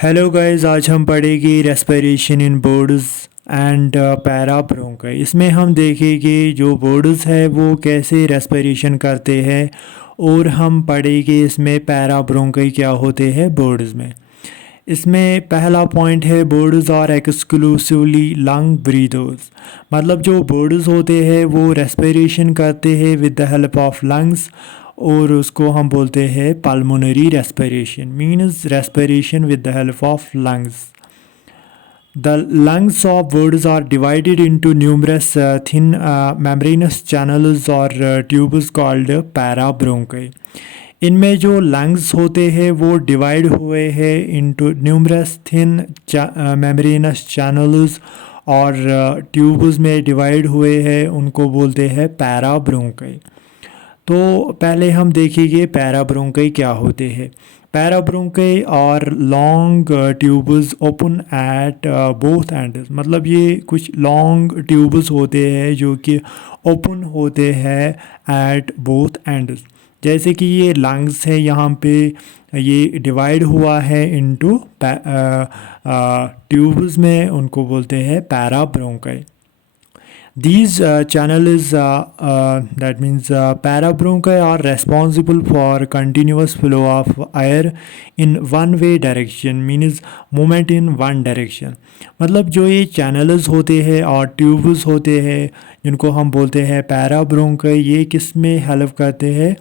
Hello guys, आज हम पढ़ेंगे respiration in birds and para bronchi. इसमें हम देखेंगे जो बर्ड्स है वो कैसे रेस्पिरेशन करते हैं और हम पढ़ेंगे इसमें पैरा ब्रोंकाई क्या होते हैं बर्ड्स में। इसमें पहला पॉइंट है बर्ड्स आर एक्सक्लूसिवली लंग ब्रीदर्स। मतलब जो बर्ड्स होते हैं वो रेस्पिरेशन करते हैं with the help of lungs और उसको हम बोलते हैं pulmonary respiration means respiration with the help of lungs. The lungs of birds are divided into numerous thin membranous channels or tubes called parabronchi. इनमें जो लंग्स होते हैं वो डिवाइड हुए हैं into numerous thin membranes channels और tubes में divide हुए हैं, उनको बोलते हैं पैराब्रोंकाई। तो पहले हम देखेंगे पैराब्रोंकाई क्या होते हैं। पैराब्रोंकाई और long tubes open at both ends. मतलब ये कुछ लॉन्ग ट्यूब्स होते हैं जो कि ओपन होते हैं एट बोथ एंड्स। जैसे कि ये लंग्स है, यहाँ पे ये डिवाइड हुआ है इनटू ट्यूब्स में, उनको बोलते हैं parabronchi. These channels that means parabronchi are responsible for continuous flow of air in one way direction means movement in one direction। मतलब जो ये चैनल्स होते हैं और ट्यूब्स होते हैं जिनको हम बोलते हैं पैराब्रोंकाई, ये किस में हेल्प करते हैं?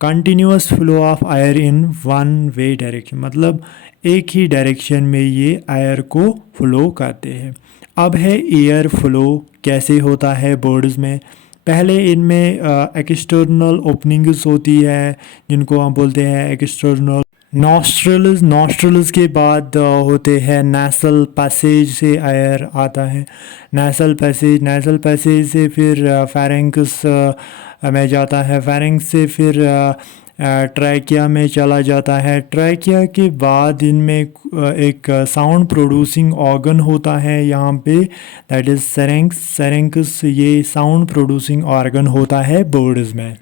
Continuous flow of air in one way direction. मतलब एक ही डायरेक्शन में ये एयर को फ्लो करते हैं। अब है एयर फ्लो कैसे होता है बर्ड्स में। पहले इनमें एक्सटर्नल ओपनिंग्स होती है जिनको हम बोलते हैं एक्सटर्नल नॉस्ट्रल्स। नॉस्ट्रल्स के बाद होते हैं नेसल पैसेज से एयर आता है। नेसल पैसेज से फिर फेरेंक्स में जाता है। फेरेंक्स से फिर ट्रैकिया में चला जाता है। ट्रैकिया के बाद इनमें एक साउंड प्रोड्यूसिंग ऑर्गन होता है यहाँ पे, दैट इज़ सेरेंक्स। ये साउंड प्रोड्यूसिंग ऑर्गन होता है बर्ड्स में।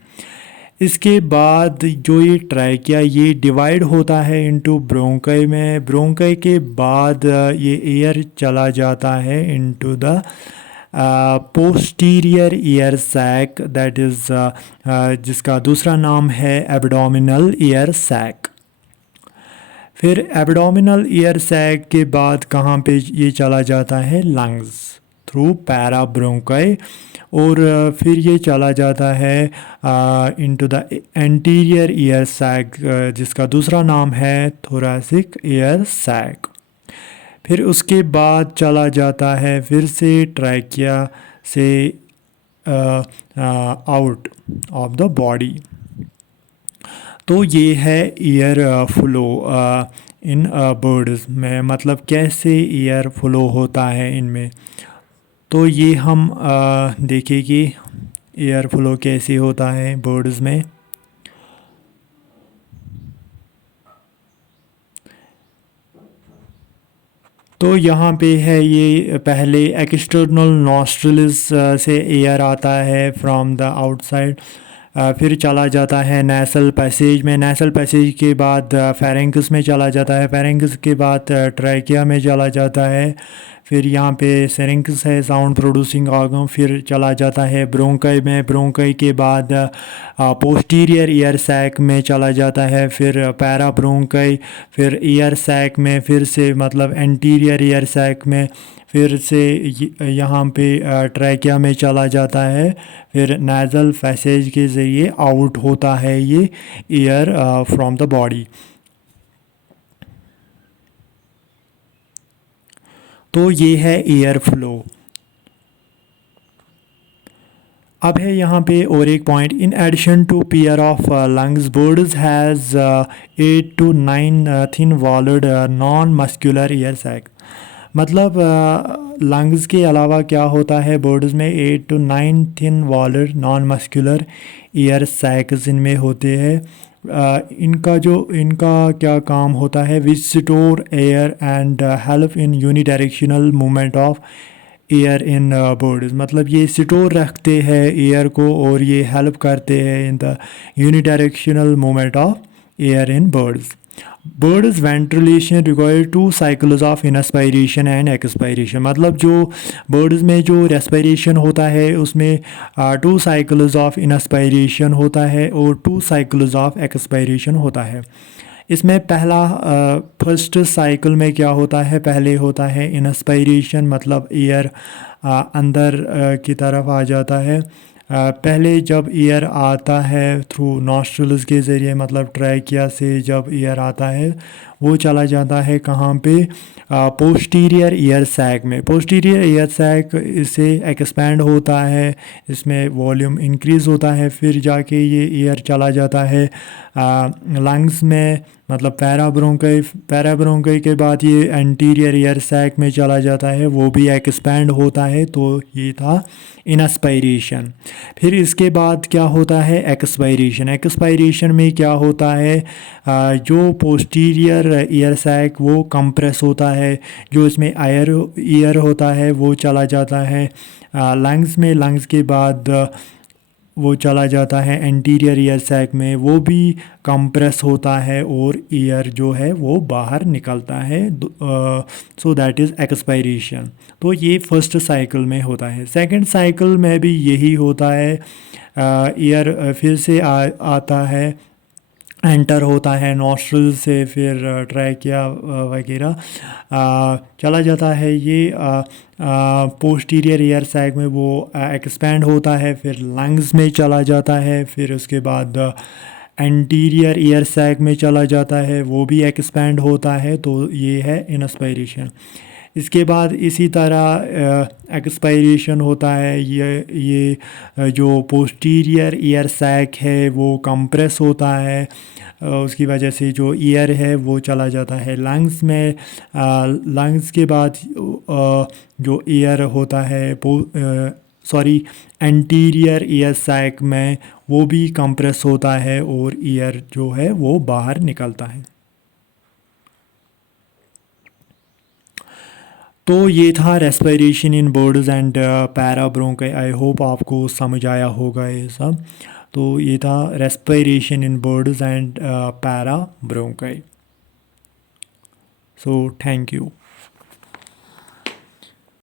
इसके बाद जो ये ट्रैकिया ये डिवाइड होता है इनटू ब्रोंकाई में। ब्रोंकाई के बाद ये एयर चला जाता है into the posterior air sac, that is जिसका दूसरा नाम है एब्डोमिनल ईयर सैक। फिर एब्डोमिनल ईयर सैक के बाद कहाँ पे ये चला जाता है? Lungs through parabronchi. और फिर ये चला जाता है into the anterior air sac जिसका दूसरा नाम है थोरैसिक ईयर सैक। फिर उसके बाद चला जाता है फिर से ट्रैकिया से आउट ऑफ द बॉडी। तो ये है ईयर फ्लो इन बर्ड्स में, मतलब कैसे ईयर फ्लो होता है इनमें। तो ये हम देखेंगे एयर फ्लो कैसे होता है बर्ड्स में। तो यहाँ पे है ये पहले एक्सटर्नल नॉस्ट्रल्स से एयर आता है फ्रॉम द आउटसाइड। फिर चला जाता है नेसल पैसेज में। नेसल पैसेज के बाद फेरेंक्स में चला जाता है। फेरेंक्स के बाद ट्रैकिया में चला जाता है। फिर यहाँ पे सेरेंक्स है साउंड प्रोड्यूसिंग ऑर्गन। फिर चला जाता है ब्रोंकाई में। ब्रोंकाई के बाद पोस्टीरियर ईयर सैक में चला जाता है। फिर पैराब्रोंकाई, फिर ईयर सैक में, फिर से मतलब एंटीरियर ईयर सैक में, फिर से यहाँ पे ट्रैकिया में चला जाता है। फिर नेज़ल पैसेज के ज़रिए आउट होता है ये एयर फ्रॉम द बॉडी। तो ये है एयर फ्लो। अब है यहाँ पे और एक point, in addition to pair of lungs birds has 8 to 9 thin walled non muscular air sac. मतलब लंग्स के अलावा क्या होता है बर्ड्स में? 8 to 9 thin walled non muscular air sacs इनमें होते हैं। इनका क्या काम होता है? Which store air and help in unidirectional movement of air in birds. मतलब ये स्टोर रखते हैं एयर को और ये हेल्प करते हैं in the unidirectional movement of air in birds. Birds ventilation require 2 cycles of inspiration and expiration. मतलब जो बर्ड्स में जो रेस्पिरेशन होता है उसमें 2 साइकिल्स ऑफ इंस्पायरेशन होता है और 2 साइकिल्स ऑफ एक्सपायरेशन होता है। इसमें पहला फर्स्ट साइकिल में क्या होता है, पहले होता है इंस्पायरेशन, मतलब एयर अंदर की तरफ आ जाता है। पहले जब एयर आता है थ्रू नॉस्ट्रल्स के ज़रिए, मतलब ट्रैकिया से जब एयर आता है वो चला जाता है कहाँ पे, पोस्टीरियर ईयर सैक में। पोस्टीरियर ईयर सैक इससे एक्सपैंड होता है, इसमें वॉल्यूम इंक्रीज़ होता है, फिर जाके ये एयर चला जाता है लंग्स में, मतलब पैराब्रोंकाई के बाद ये एंटीरियर ईयर सैक में चला जाता है, वो भी एक्सपैंड होता है। तो ये था इंस्पायरेशन। फिर इसके बाद क्या होता है, एक्सपायरेशन। एक्सपायरेशन में क्या होता है, जो पोस्टीरियर ईयर सैक वो कंप्रेस होता है, जो इसमें ईयर होता है वो चला जाता है लंग्स में। लंग्स के बाद वो चला जाता है एंटीरियर ईयर सैक में, वो भी कंप्रेस होता है और ईयर जो है वो बाहर निकलता है। So that is expiration. तो ये फर्स्ट साइकिल में होता है। सेकंड साइकिल में भी यही होता है, ईयर फिर से आता है, एंटर होता है नॉस्ट्रल से, फिर ट्रैकिया वगैरह चला जाता है। ये पोस्टीरियर ईयर सैक में वो एक्सपैंड होता है, फिर लंग्स में चला जाता है, फिर उसके बाद एंटीरियर ईयर सैक में चला जाता है, वो भी एक्सपैंड होता है। तो ये है इंस्पायरेशन। इसके बाद इसी तरह एक्सपायरेशन होता है। ये जो पोस्टीरियर ईयर सैक है वो कंप्रेस होता है, उसकी वजह से जो ईयर है वो चला जाता है लंग्स में। लंग्स के बाद जो ईयर होता है एंटीरियर ईयर सैक में, वो भी कंप्रेस होता है और ईयर जो है वो बाहर निकलता है। तो ये था respiration in birds and parabronchi. I hope आपको समझ आया होगा ये सब। तो ये था respiration in birds and parabronchi. So thank you.